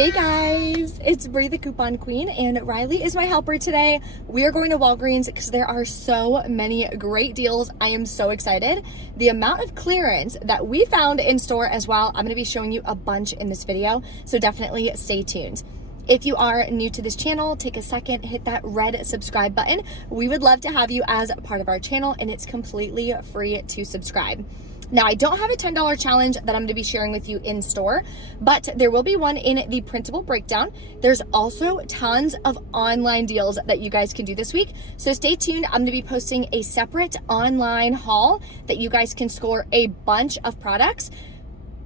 Hey guys, it's Bree the Coupon Queen, and Riley is my helper today. We are going to Walgreens because there are so many great deals. I am so excited. The amount of clearance that we found in store as well, I'm going to be showing you a bunch in this video, so definitely stay tuned. If you are new to this channel, take a second, hit that red subscribe button. We would love to have you as part of our channel, and it's completely free to subscribe. Now, I don't have a $10 challenge that I'm going to be sharing with you in store, but there will be one in the printable breakdown. There's also tons of online deals that you guys can do this week. So stay tuned. I'm going to be posting a separate online haul that you guys can score a bunch of products.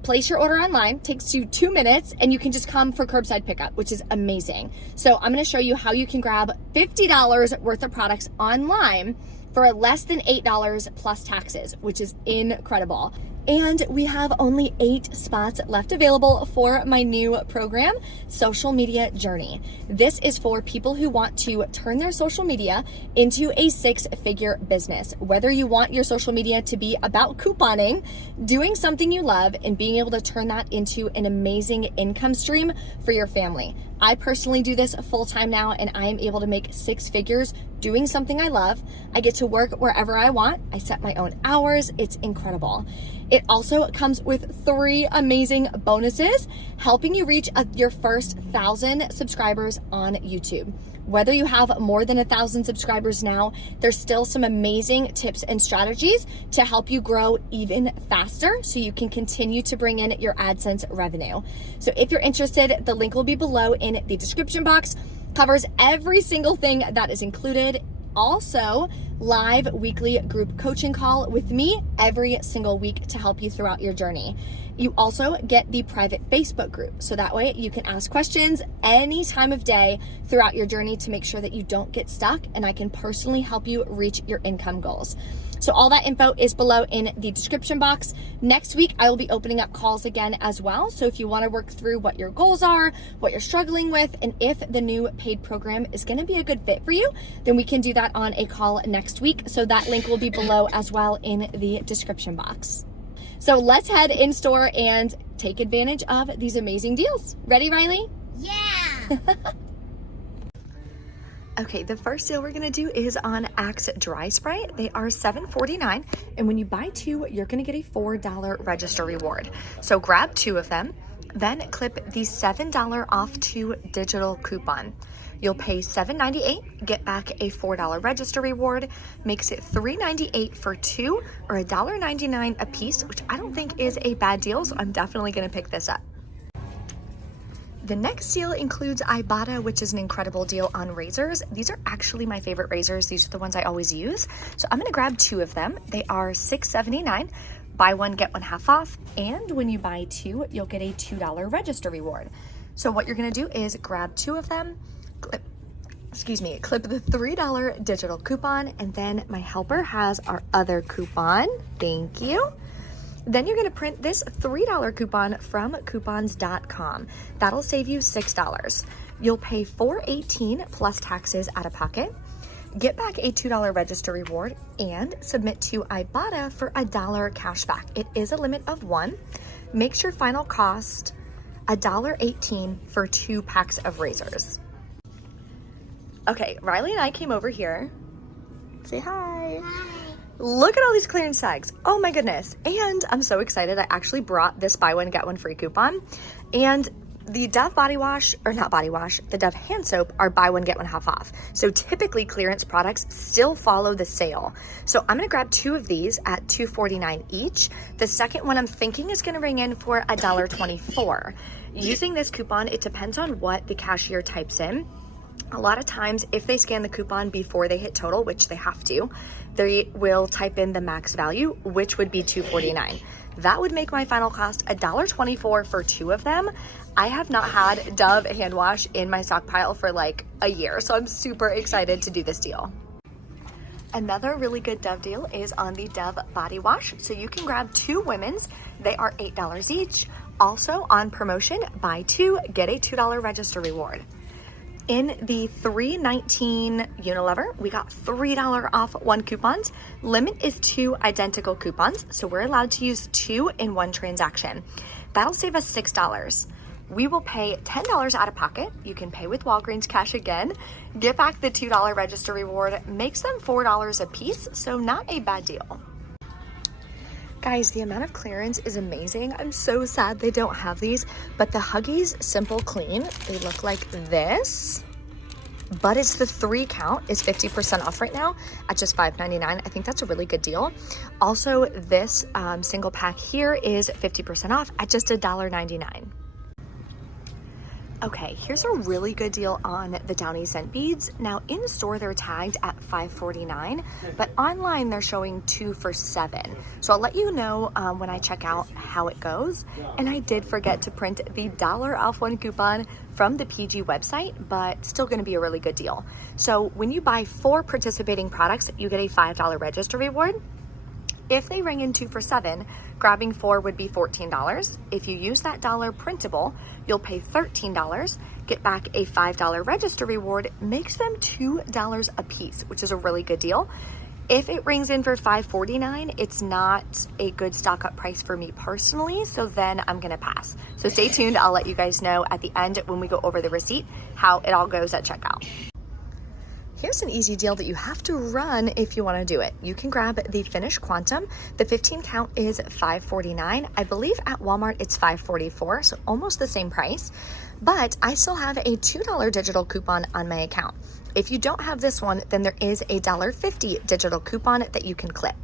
Place your order online, takes you 2 minutes, and you can just come for curbside pickup, which is amazing. So I'm going to show you how you can grab $50 worth of products online for less than $8 plus taxes, which is incredible. And we have only 8 spots left available for my new program, Social Media Journey. This is for people who want to turn their social media into a 6-figure business. Whether you want your social media to be about couponing, doing something you love, and being able to turn that into an amazing income stream for your family. I personally do this full-time now, and I am able to make 6 figures doing something I love. I get to work wherever I want. I set my own hours. It's incredible. It also comes with 3 amazing bonuses, helping you reach your first 1,000 subscribers on YouTube. Whether you have more than 1,000 subscribers now, there's still some amazing tips and strategies to help you grow even faster so you can continue to bring in your AdSense revenue. So if you're interested, the link will be below in the description box. Covers every single thing that is included. Also, live weekly group coaching call with me every single week to help you throughout your journey. You also get the private Facebook group, so that way you can ask questions any time of day throughout your journey to make sure that you don't get stuck, and I can personally help you reach your income goals. So all that info is below in the description box. Next week, I will be opening up calls again as well. So if you want to work through what your goals are, what you're struggling with, and if the new paid program is going to be a good fit for you, then we can do that on a call next week. So that link will be below as well in the description box. So let's head in store and take advantage of these amazing deals. Ready, Riley? Yeah! Okay, the first deal we're gonna do is on Axe Dry Spray. They are $7.49, and when you buy 2, you're gonna get a $4 register reward. So grab 2 of them, then clip the $7 off 2 digital coupon. You'll pay $7.98, get back a $4 register reward, makes it $3.98 for 2, or $1.99 a piece, which I don't think is a bad deal, so I'm definitely gonna pick this up. The next deal includes Ibotta, which is an incredible deal on razors. These are actually my favorite razors. These are the ones I always use. So I'm gonna grab 2 of them. They are $6.79. Buy 1, get 1 half off. And when you buy 2, you'll get a $2 register reward. So what you're gonna do is grab 2 of them, clip the $3 digital coupon, and then my helper has our other coupon. Thank you. Then you're gonna print this $3 coupon from coupons.com. That'll save you $6. You'll pay $4.18 plus taxes out of pocket, get back a $2 register reward, and submit to Ibotta for $1 cash back. It is a limit of 1. Makes your final cost $1.18 for 2 packs of razors. Okay, Riley and I came over here. Say hi. Hi. Look at all these clearance tags. Oh my goodness. And I'm so excited. I actually brought this buy 1, get 1 free coupon. And the Dove body wash, or not body wash, the Dove hand soap are buy 1, get 1 half off. So typically clearance products still follow the sale. So I'm gonna grab 2 of these at $2.49 each. The second one I'm thinking is gonna ring in for $1.24. Using this coupon, it depends on what the cashier types in. A lot of times, if they scan the coupon before they hit total, which they have to, they will type in the max value, which would be $2.49. That would make my final cost $1.24 for 2 of them. I have not had Dove hand wash in my stockpile for like a year, so I'm super excited to do this deal. Another really good Dove deal is on the Dove body wash. So you can grab 2 women's. They are $8 each. Also on promotion, buy 2, get a $2 register reward. In the $3.19 Unilever, we got $3 off 1 coupons. Limit is 2 identical coupons, so we're allowed to use 2 in 1 transaction. That'll save us $6. we will pay $10 out of pocket. You can pay with Walgreens cash again, get back the $2 register reward, makes them $4 a piece, so not a bad deal. Guys, the amount of clearance is amazing. I'm so sad they don't have these, but the Huggies Simple Clean, they look like this, but it's the 3 count is 50% off right now at just $5.99. I think that's a really good deal. Also, this single pack here is 50% off at just $1.99. Okay, here's a really good deal on the Downy scent beads. Now in store they're tagged at $5.49, but online they're showing 2 for $7. So I'll let you know when I check out how it goes. And I did forget to print the $1 off 1 coupon from the PG website, but still gonna be a really good deal. So when you buy 4 participating products, you get a $5 register reward. If they ring in 2 for $7, grabbing 4 would be $14. If you use that $1 printable, you'll pay $13, get back a $5 register reward, makes them $2 a piece, which is a really good deal. If it rings in for $5.49, it's not a good stock up price for me personally, so then I'm gonna pass. So stay tuned, I'll let you guys know at the end when we go over the receipt, how it all goes at checkout. Here's an easy deal that you have to run if you want to do it. You can grab the Finish Quantum. The 15 count is $5.49. I believe at Walmart it's $5.44, so almost the same price. But I still have a $2 digital coupon on my account. If you don't have this one, then there is a $1.50 digital coupon that you can clip.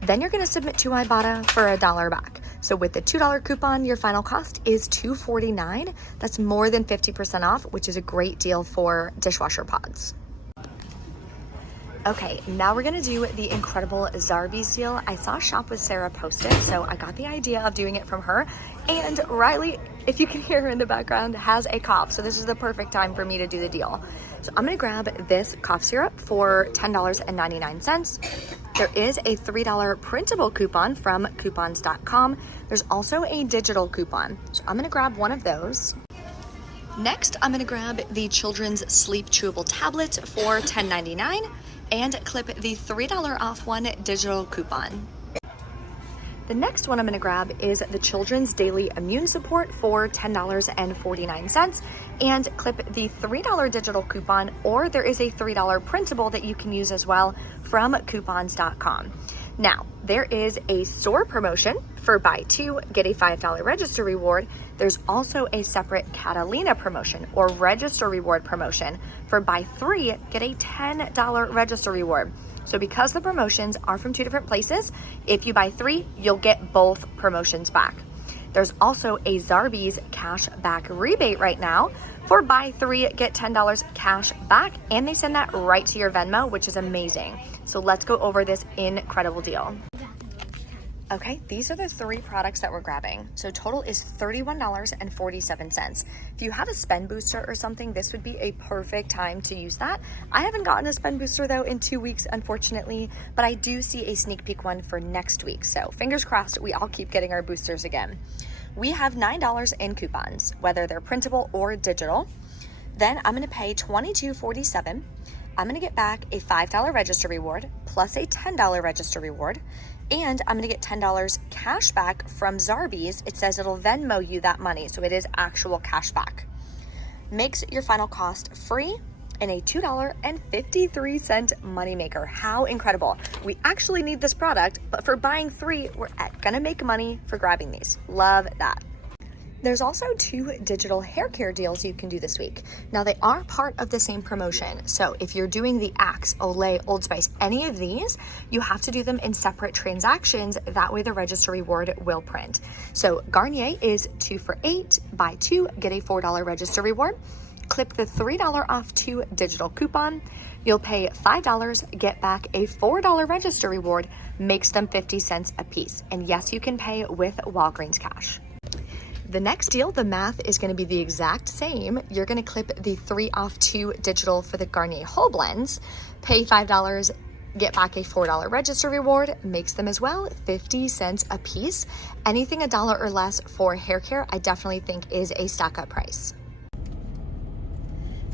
Then you're going to submit to Ibotta for $1 back. So with the $2 coupon, your final cost is $2.49. That's more than 50% off, which is a great deal for dishwasher pods. Okay, now we're gonna do the incredible Zarbee's deal. I saw Shop with Sarah post it, so I got the idea of doing it from her. And Riley, if you can hear her in the background, has a cough, so this is the perfect time for me to do the deal. So I'm gonna grab this cough syrup for $10.99. There is a $3 printable coupon from coupons.com. There's also a digital coupon, so I'm gonna grab one of those. Next, I'm gonna grab the Children's Sleep Chewable Tablet for $10.99 and clip the $3 off 1 digital coupon. The next one I'm gonna grab is the Children's Daily Immune Support for $10.49 and clip the $3 digital coupon, or there is a $3 printable that you can use as well from coupons.com. Now, there is a store promotion for buy 2, get a $5 register reward. There's also a separate Catalina promotion or register reward promotion for buy 3, get a $10 register reward. So because the promotions are from 2 different places, if you buy 3, you'll get both promotions back. There's also a Zarbee's cash back rebate right now for buy 3, get $10 cash back, and they send that right to your Venmo, which is amazing. So let's go over this incredible deal. Okay, these are the 3 products that we're grabbing. So total is $31.47. If you have a spend booster or something, this would be a perfect time to use that. I haven't gotten a spend booster though in 2 weeks, unfortunately, but I do see a sneak peek one for next week. So fingers crossed we all keep getting our boosters again. We have $9 in coupons, whether they're printable or digital. Then I'm gonna pay $22.47. I'm gonna get back a $5 register reward plus a $10 register reward. And I'm gonna get $10 cash back from Zarbee's. It says it'll Venmo you that money, so it is actual cash back. Makes your final cost free and a $2.53 moneymaker. How incredible. We actually need this product, but for buying 3, we're gonna make money for grabbing these. Love that. There's also 2 digital hair care deals you can do this week. Now they are part of the same promotion. So if you're doing the Axe, Olay, Old Spice, any of these, you have to do them in separate transactions. That way the register reward will print. So Garnier is 2 for $8, buy 2, get a $4 register reward. Clip the $3 off 2 digital coupon. You'll pay $5, get back a $4 register reward, makes them 50 cents a piece. And yes, you can pay with Walgreens cash. The next deal, the math is going to be the exact same. You're going to clip the 3 off 2 digital for the Garnier Whole Blends, pay $5, get back a $4 register reward, makes them as well 50 cents a piece. Anything $1 or less for hair care, I definitely think is a stock up price.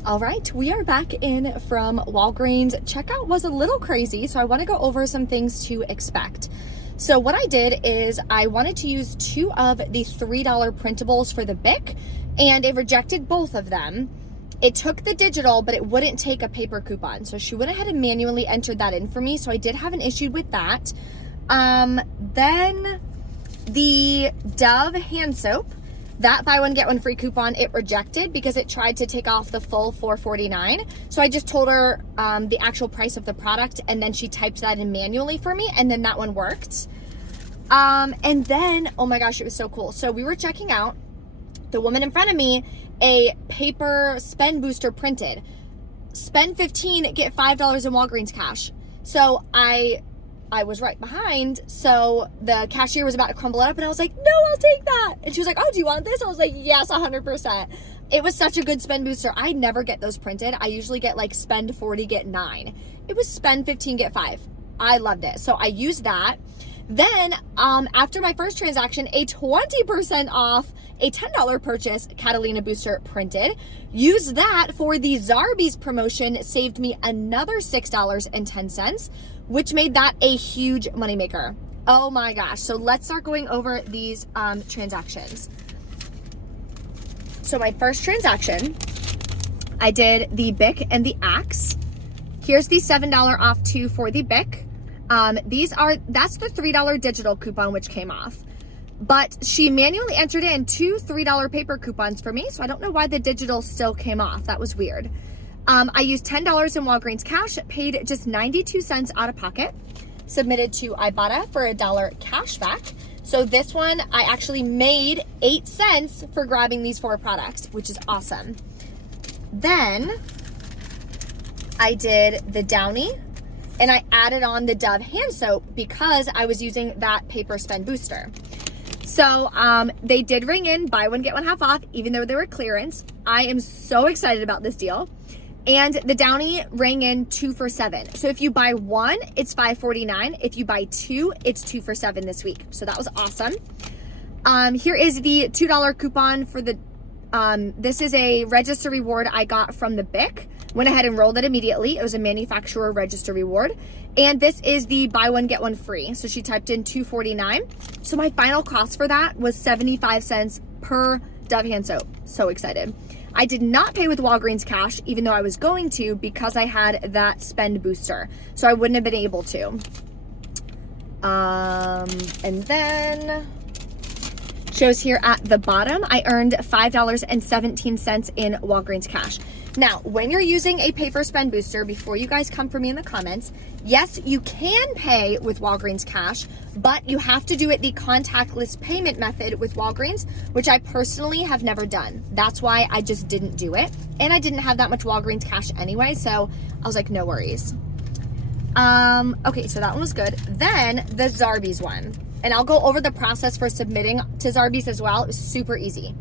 All right, we are back in from Walgreens. Checkout was a little crazy, so I want to go over some things to expect. So what I did is I wanted to use 2 of the $3 printables for the Bic and it rejected both of them. It took the digital, but it wouldn't take a paper coupon. So she went ahead and manually entered that in for me. So I did have an issue with that. Then the Dove hand soap, that buy one get one free coupon, it rejected because it tried to take off the full $4.49. So I just told her the actual price of the product, and then she typed that in manually for me, and then that one worked. And then, oh my gosh, it was so cool. So we were checking out, the woman in front of me, a paper spend booster printed. Spend $15, get $5 in Walgreens cash. So I was right behind. So the cashier was about to crumble it up, and I was like, no, I'll take that. And she was like, oh, do you want this? I was like, yes, 100%. It was such a good spend booster. I never get those printed. I usually get like spend 40, get 9. It was spend 15, get 5. I loved it. So I used that. Then after my first transaction, a 20% off a $10 purchase Catalina booster printed. Used that for the Zarbee's promotion, saved me another $6.10, which made that a huge moneymaker. Oh my gosh. So let's start going over these transactions. So my first transaction, I did the Bic and the Axe. Here's the $7 off too for the Bic. That's the $3 digital coupon, which came off. But she manually entered in 2 $3 paper coupons for me, so I don't know why the digital still came off. That was weird. I used $10 in Walgreens cash, paid just 92 cents out of pocket, submitted to Ibotta for $1 cash back. So this one, I actually made 8 cents for grabbing these 4 products, which is awesome. Then I did the Downy, and I added on the Dove hand soap because I was using that paper spend booster. So they did ring in buy one, get one half off, even though they were clearance. I am so excited about this deal. And the Downy rang in 2 for $7. So if you buy 1, it's $5.49. If you buy 2, it's 2 for $7 this week. So that was awesome. Here is the $2 coupon for the, this is a register reward I got from the Bic. Went ahead and rolled it immediately. It was a manufacturer register reward. And this is the buy one, get one free. So she typed in $2.49. So my final cost for that was 75 cents per Dove hand soap. So excited. I did not pay with Walgreens cash, even though I was going to, because I had that spend booster. So I wouldn't have been able to. And then shows here at the bottom, I earned $5.17 in Walgreens cash. Now, when you're using a paper spend booster, before you guys come for me in the comments, yes, you can pay with Walgreens cash, but you have to do it the contactless payment method with Walgreens, which I personally have never done. That's why I just didn't do it. And I didn't have that much Walgreens cash anyway, so I was like, no worries. Okay, so that one was good. Then the Zarbee's one. And I'll go over the process for submitting to Zarbee's as well. It was super easy.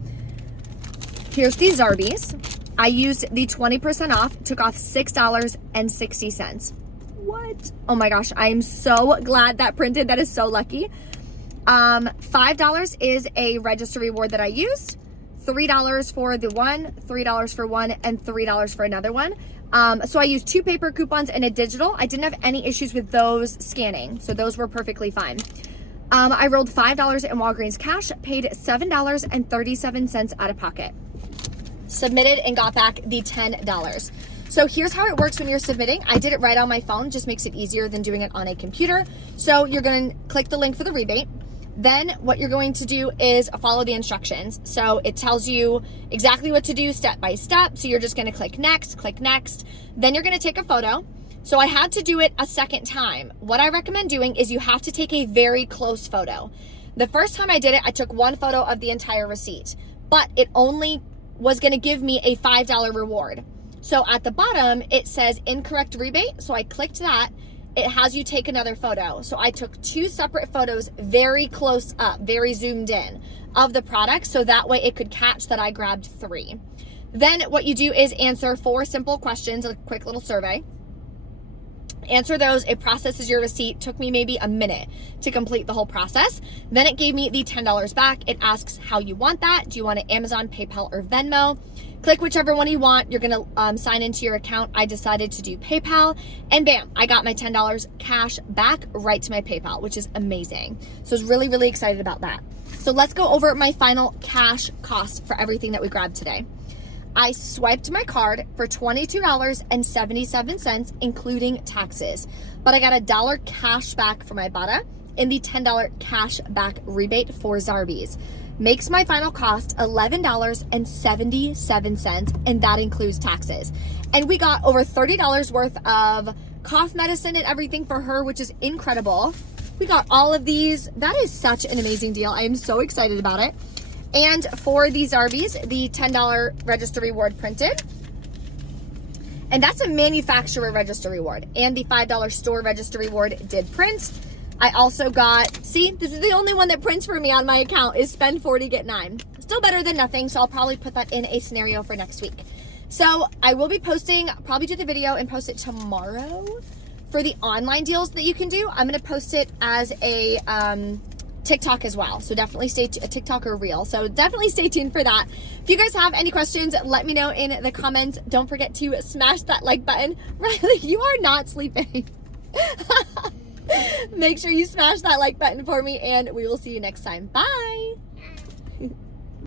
Here's the Zarbee's. I used the 20% off, took off $6.60. What? Oh my gosh, I am so glad that printed. That is so lucky. $5 is a register reward that I used. $3 for the one, $3 for one, and $3 for another one. So I used 2 paper coupons and a digital. I didn't have any issues with those scanning, so those were perfectly fine. I rolled $5 in Walgreens cash, paid $7.37 out of pocket. Submitted and got back the $10. So here's how it works when you're submitting. I did it right on my phone, just makes it easier than doing it on a computer. So you're gonna click the link for the rebate. Then what you're going to do is follow the instructions. So it tells you exactly what to do step by step. So you're just gonna click next. Then you're gonna take a photo. So I had to do it a second time. What I recommend doing is you have to take a very close photo. The first time I did it, I took 1 photo of the entire receipt, but it only was gonna give me a $5 reward. So at the bottom, it says incorrect rebate. So I clicked that. It has you take another photo. So I took 2 separate photos very close up, very zoomed in of the product. So that way it could catch that I grabbed 3. Then what you do is answer 4 simple questions, a quick little survey. Answer those, it processes your receipt. Took me maybe a minute to complete the whole process. Then it gave me the $10 back. It asks how you want that. Do you want it Amazon, PayPal, or Venmo? Click whichever one you want. You're gonna sign into your account. I decided to do PayPal, and bam, I got my $10 cash back right to my PayPal, which is amazing. So I was really, really excited about that. So let's go over my final cash cost for everything that we grabbed today. I swiped my card for $22.77, including taxes. But I got $1 cash back for my Ibotta and the $10 cash back rebate for Zarbee's. Makes my final cost $11.77, and that includes taxes. And we got over $30 worth of cough medicine and everything for her, which is incredible. We got all of these. That is such an amazing deal. I am so excited about it. And for the Zarbee's, the $10 register reward printed. And that's a manufacturer register reward. And the $5 store register reward did print. I also got, see, this is the only one that prints for me on my account, is spend 40, get 9. Still better than nothing, so I'll probably put that in a scenario for next week. So I will be posting, probably do the video and post it tomorrow for the online deals that you can do. I'm gonna post it as a TikTok as well. So definitely a TikTok or Reel. So definitely stay tuned for that. If you guys have any questions, let me know in the comments. Don't forget to smash that like button. Riley, you are not sleeping. Make sure you smash that like button for me, and we will see you next time. Bye.